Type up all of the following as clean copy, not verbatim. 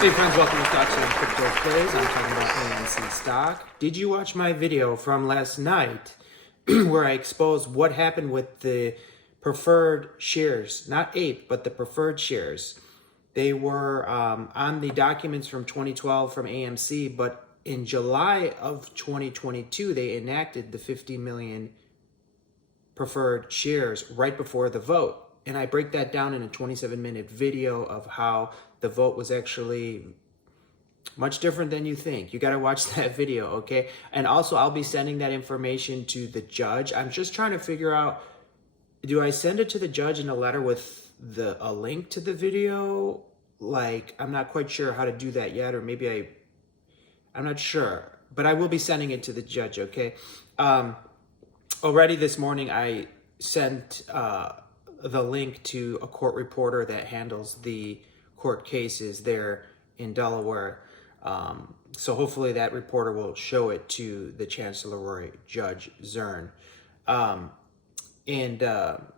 Hey friends, welcome to Stocks and Crypto Plays. I'm talking about AMC stock. Did you watch my video from last night where I exposed what happened with the preferred shares? Not APE, but the preferred shares. They were on the documents from 2012 from AMC, but in July of 2022, they enacted the 50 million preferred shares right before the vote. And I break that down in a 27-minute video of how the vote was actually much different than you think. You got to watch that video, okay? And also, I'll be sending that information to the judge. I'm just trying to figure out, do I send it to the judge in a letter with a link to the video? Like, I'm not quite sure how to do that yet, or maybe I'm not sure. But I will be sending it to the judge, okay? Already this morning, I sent the link to a court reporter that handles the court cases there in Delaware. So hopefully that reporter will show it to the Chancellery Judge Zern.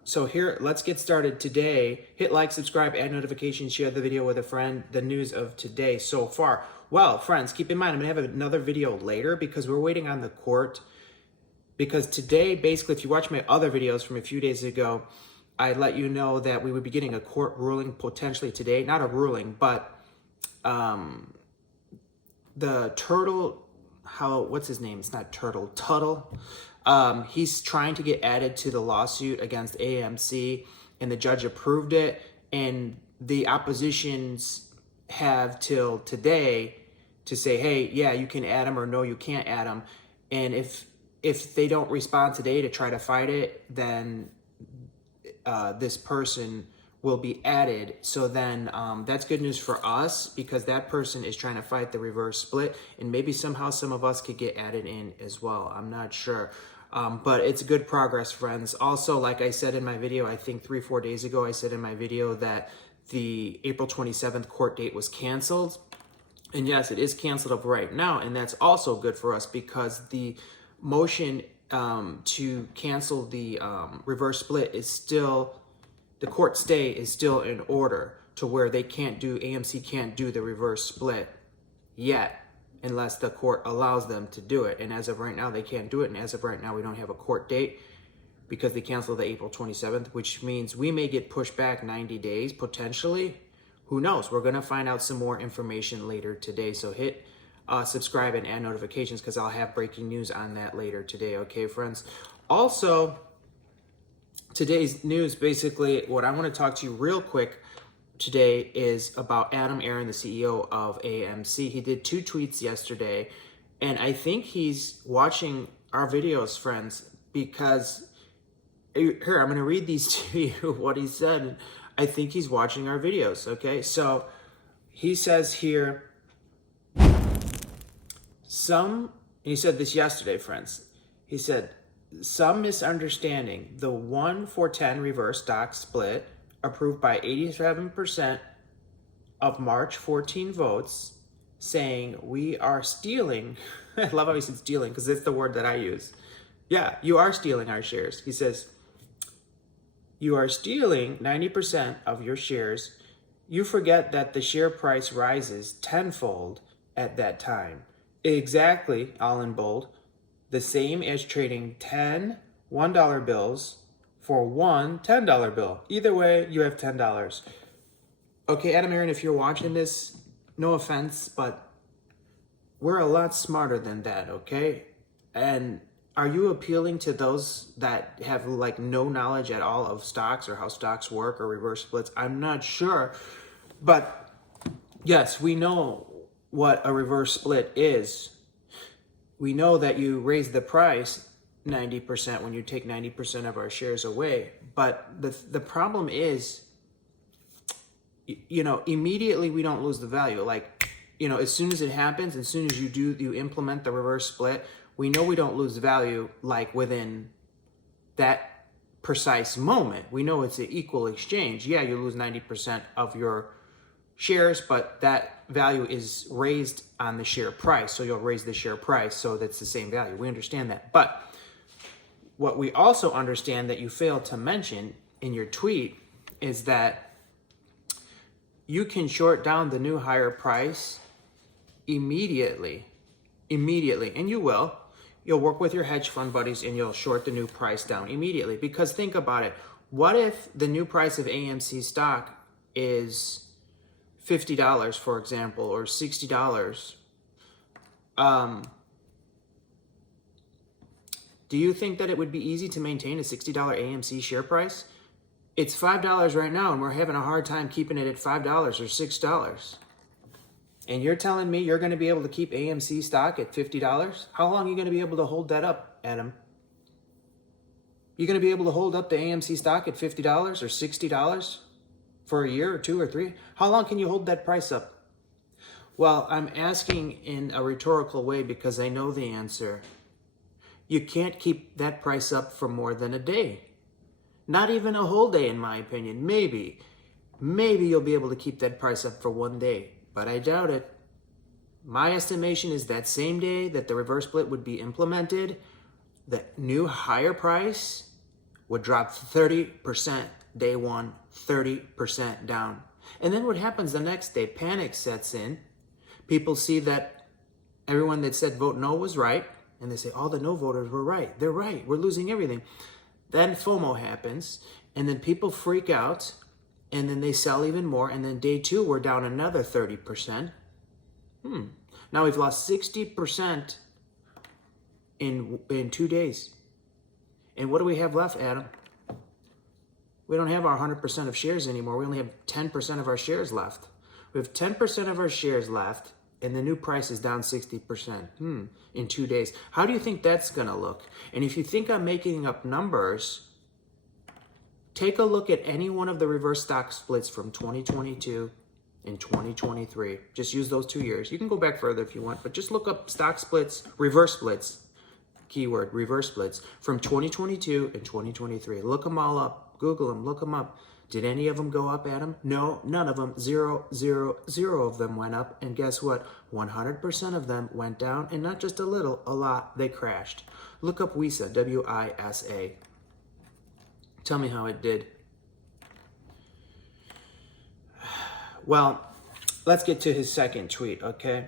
So here, let's get started today. Hit like, subscribe, add notifications, share the video with a friend. The news of today so far. Well, friends, keep in mind, I'm gonna have another video later because we're waiting on the court. Because today, basically, if you watch my other videos from a few days ago, I let you know that we would be getting a court ruling potentially today. Not a ruling, but the Turtle, what's his name? It's not Turtle, Tuttle. He's trying to get added to the lawsuit against AMC, and the judge approved it. And the oppositions have till today to say, hey, yeah, you can add him, or no, you can't add him. And if they don't respond today to try to fight it, then this person will be added. So then that's good news for us, because that person is trying to fight the reverse split, and maybe somehow some of us could get added in as well. I'm not sure. But it's good progress, friends. Also, like I said in my video, I think 3-4 days ago, I said in my video that the April 27th court date was canceled. And yes, it is canceled up right now. And that's also good for us, because the motion to cancel the reverse split is still, the court stay is still in order, to where AMC can't do the reverse split yet unless the court allows them to do it. And as of right now, they can't do it. And as of right now, we don't have a court date because they canceled the April 27th, which means we may get pushed back 90 days potentially. Who knows? We're going to find out some more information later today. So hit subscribe and add notifications, because I'll have breaking news on that later today. Okay, friends. Also, today's news, basically, what I want to talk to you real quick today is about ARON, the CEO of AMC. He did 2 tweets yesterday, and I think he's watching our videos, friends, because here, I'm going to read these to you, what he said. I think he's watching our videos, okay? So he says here, he said this yesterday, friends. He said, some misunderstanding. The 1-for-10 reverse stock split approved by 87% of March 14 votes, saying we are stealing. I love how he said stealing, because it's the word that I use. Yeah, you are stealing our shares. He says, you are stealing 90% of your shares. You forget that the share price rises tenfold at that time. Exactly, all in bold, the same as trading 10 $1 bills for one $10 bill. Either way, you have $10. Okay, ARON, if you're watching this, no offense, but we're a lot smarter than that, okay? And are you appealing to those that have like no knowledge at all of stocks or how stocks work or reverse splits? I'm not sure. But yes, we know what a reverse split is. We know that you raise the price 90% when you take 90% of our shares away. But the problem is, immediately we don't lose the value. Like, as soon as it happens, as soon as you implement the reverse split, we know we don't lose value like within that precise moment. We know it's an equal exchange. Yeah, you lose 90% of your shares, but that value is raised on the share price. So you'll raise the share price, so that's the same value. We understand that. But what we also understand that you failed to mention in your tweet is that you can short down the new higher price immediately. And you will. You'll work with your hedge fund buddies and you'll short the new price down immediately. Because think about it. What if the new price of AMC stock is $50, for example, or $60? Do you think that it would be easy to maintain a $60 AMC share price? It's $5 right now, and we're having a hard time keeping it at $5 or $6. And you're telling me you're going to be able to keep AMC stock at $50? How long are you going to be able to hold that up, Adam? You're going to be able to hold up the AMC stock at $50 or $60 for a year or 2 or 3? How long can you hold that price up? Well, I'm asking in a rhetorical way because I know the answer. You can't keep that price up for more than a day. Not even a whole day, in my opinion. Maybe you'll be able to keep that price up for 1 day, but I doubt it. My estimation is that same day that the reverse split would be implemented, the new higher price would drop 30% day one, 30% down. And then what happens the next day? Panic sets in. People see that everyone that said vote no was right, and they say, all the no voters were right. They're right. We're losing everything. Then FOMO happens, and then people freak out, and then they sell even more, and then day two, we're down another 30%. Now we've lost 60% in 2 days. And what do we have left, Adam? We don't have our 100% of shares anymore. We only have 10% of our shares left. We have 10% of our shares left, and the new price is down 60% in 2 days. How do you think that's going to look? And if you think I'm making up numbers, take a look at any one of the reverse stock splits from 2022 and 2023. Just use those 2 years. You can go back further if you want, but just look up stock splits, reverse splits, keyword, reverse splits, from 2022 and 2023. Look them all up. Google them. Look them up. Did any of them go up, Adam? No, none of them. 0, 0, 0 of them went up. And guess what? 100% of them went down. And not just a little, a lot. They crashed. Look up WISA, W-I-S-A. Tell me how it did. Well, let's get to his second tweet, okay?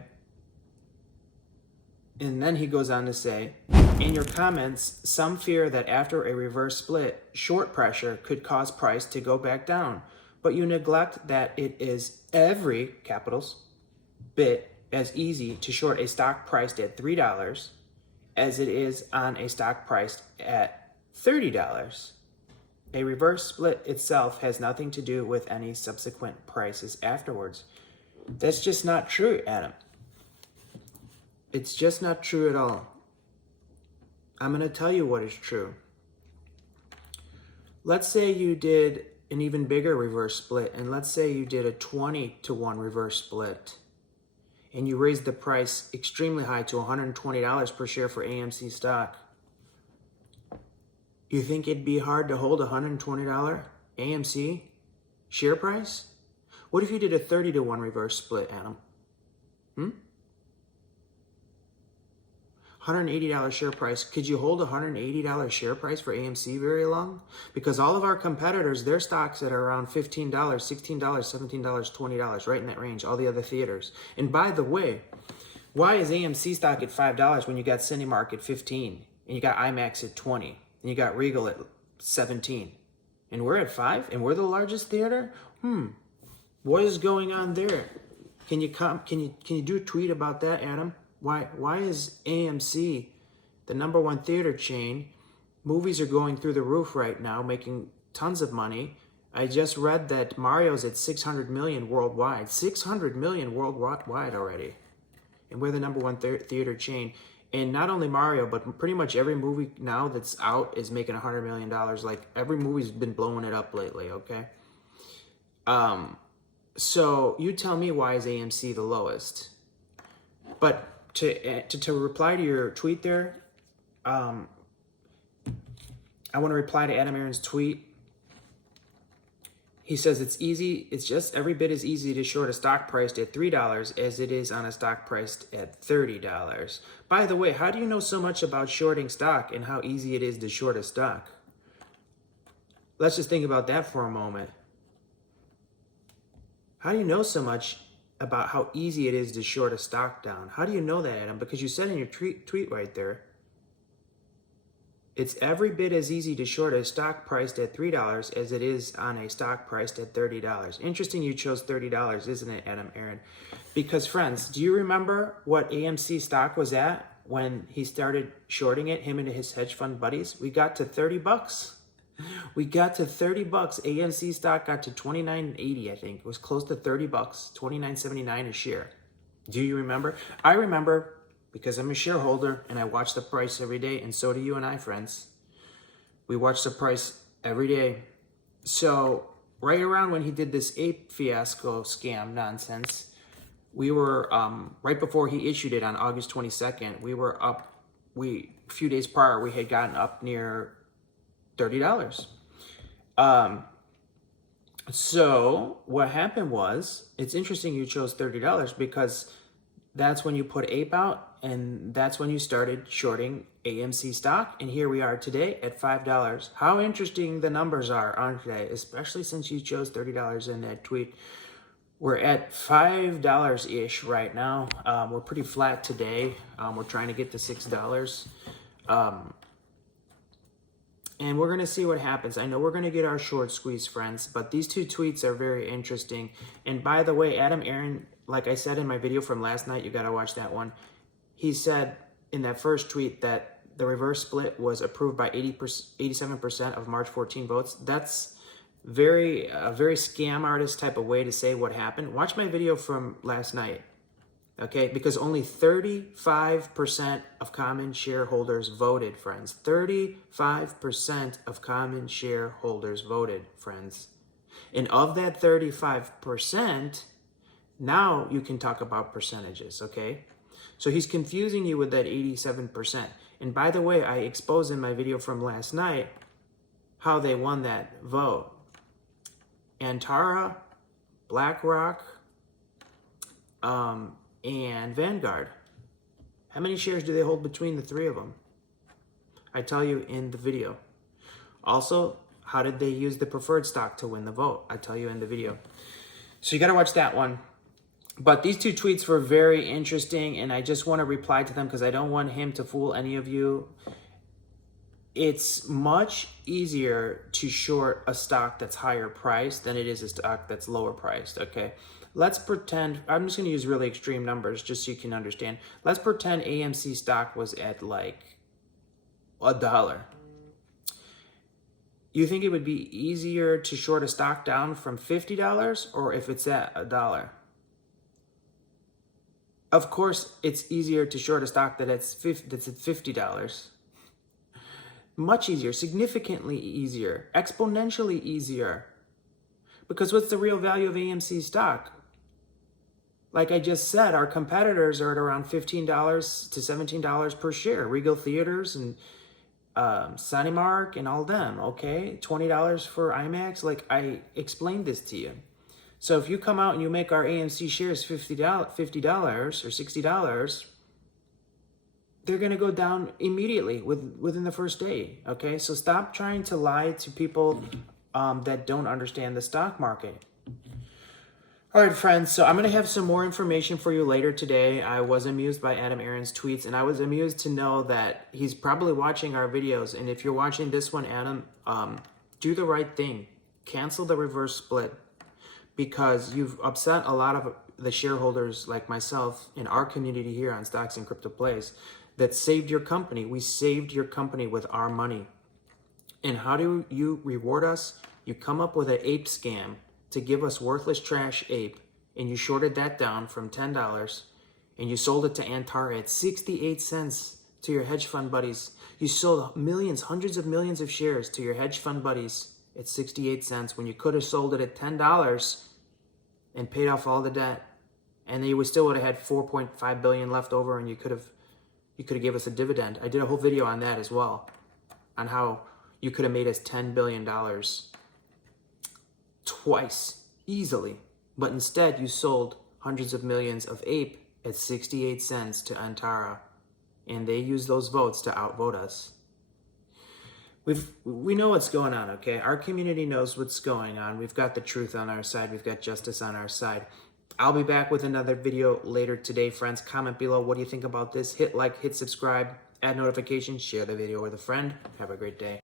And then he goes on to say, in your comments, some fear that after a reverse split, short pressure could cause price to go back down. But you neglect that it is every, capitals, bit as easy to short a stock priced at $3 as it is on a stock priced at $30. A reverse split itself has nothing to do with any subsequent prices afterwards. That's just not true, Adam. It's just not true at all. I'm going to tell you what is true. Let's say you did an even bigger reverse split, and let's say you did a 20-to-1 reverse split, and you raised the price extremely high to $120 per share for AMC stock. You think it'd be hard to hold a $120 AMC share price? What if you did a 30-to-1 reverse split, Adam? $180 share price. Could you hold a $180 share price for AMC very long? Because all of our competitors, their stocks that are around $15, $16, $17, $20, right in that range, all the other theaters. And by the way, why is AMC stock at $5 when you got Cinemark at $15, and you got IMAX at $20, and you got Regal at $17, and we're at $5, and we're the largest theater? What is going on there? Can you do a tweet about that, Adam? Why is AMC the #1 theater chain? Movies are going through the roof right now, making tons of money. I just read that Mario's at 600 million worldwide. 600 million worldwide already. And we're the #1 theater chain. And not only Mario, but pretty much every movie now that's out is making $100 million. Like, every movie's been blowing it up lately, okay? So you tell me, why is AMC the lowest? But to reply to your tweet there, I want to reply to Adam Aron's tweet. He says it's easy. It's just every bit as easy to short a stock priced at $3 as it is on a stock priced at $30. By the way, how do you know so much about shorting stock and how easy it is to short a stock? Let's just think about that for a moment. How do you know so much about how easy it is to short a stock down? How do you know that, Adam? Because you said in your tweet right there, it's every bit as easy to short a stock priced at $3 as it is on a stock priced at $30. Interesting you chose $30, isn't it, Adam Aaron? Because, friends, do you remember what AMC stock was at when he started shorting it, him and his hedge fund buddies? We got to 30 bucks. We got to 30 bucks. AMC stock got to $29.80, I think. It was close to 30 bucks, $29.79 a share. Do you remember? I remember because I'm a shareholder and I watch the price every day, and so do you and I, friends. We watch the price every day. So right around when he did this ape fiasco scam nonsense, we were, right before he issued it on August 22nd, we were up, a few days prior, we had gotten up near $30. So what happened was, it's interesting you chose $30 because that's when you put ape out, and that's when you started shorting AMC stock, and here we are today at $5. How interesting the numbers are, aren't they? Especially since you chose $30 in that tweet. We're at $5-ish right now. We're pretty flat today. We're trying to get to $6. And we're going to see what happens. I know we're going to get our short squeeze, friends, but these two tweets are very interesting. And by the way, Adam Aaron, like I said in my video from last night, you got to watch that one. He said in that first tweet that the reverse split was approved by 87% of March 14 votes. That's a very scam artist type of way to say what happened. Watch my video from last night, okay? Because only 35% of common shareholders voted, friends. 35% of common shareholders voted, friends. And of that 35%, now you can talk about percentages, okay? So he's confusing you with that 87%. And by the way, I exposed in my video from last night how they won that vote. Antara, BlackRock, and Vanguard. How many shares do they hold between the three of them? I tell you in the video. Also, how did they use the preferred stock to win the vote? I tell you in the video. So you got to watch that one. But these two tweets were very interesting, and I just want to reply to them because I don't want him to fool any of you. It's much easier to short a stock that's higher priced than it is a stock that's lower priced, okay? Let's pretend, I'm just going to use really extreme numbers just so you can understand. Let's pretend AMC stock was at like $1. You think it would be easier to short a stock down from $50 or if it's at $1? Of course, it's easier to short a stock that's at $50. Much easier, significantly easier, exponentially easier. Because what's the real value of AMC stock? Like I just said, our competitors are at around $15 to $17 per share. Regal Theaters and Cinemark and all them, okay? $20 for IMAX. Like I explained this to you. So if you come out and you make our AMC shares $50 or $60, they're going to go down immediately within the first day, okay? So stop trying to lie to people that don't understand the stock market. All right, friends, so I'm going to have some more information for you later today. I was amused by Adam Aaron's tweets, and I was amused to know that he's probably watching our videos. And if you're watching this one, Adam, do the right thing. Cancel the reverse split, because you've upset a lot of the shareholders like myself in our community here on Stocks and Crypto Plays that saved your company. We saved your company with our money. And how do you reward us? You come up with an ape scam to give us worthless trash ape, and you shorted that down from $10, and you sold it to Antara at 68 cents to your hedge fund buddies. You sold millions, hundreds of millions of shares to your hedge fund buddies at 68 cents when you could have sold it at $10 and paid off all the debt, and then you still would have had $4.5 billion left over, and you could have gave us a dividend. I did a whole video on that as well, on how you could have made us $10 billion twice, easily. But instead, you sold hundreds of millions of ape at 68 cents to Antara, and they used those votes to outvote us. we know what's going on, okay? Our community knows what's going on. We've got the truth on our side. We've got justice on our side. I'll be back with another video later today, friends. Comment below, what do you think about this? Hit like, hit subscribe, add notifications, share the video with a friend. Have a great day.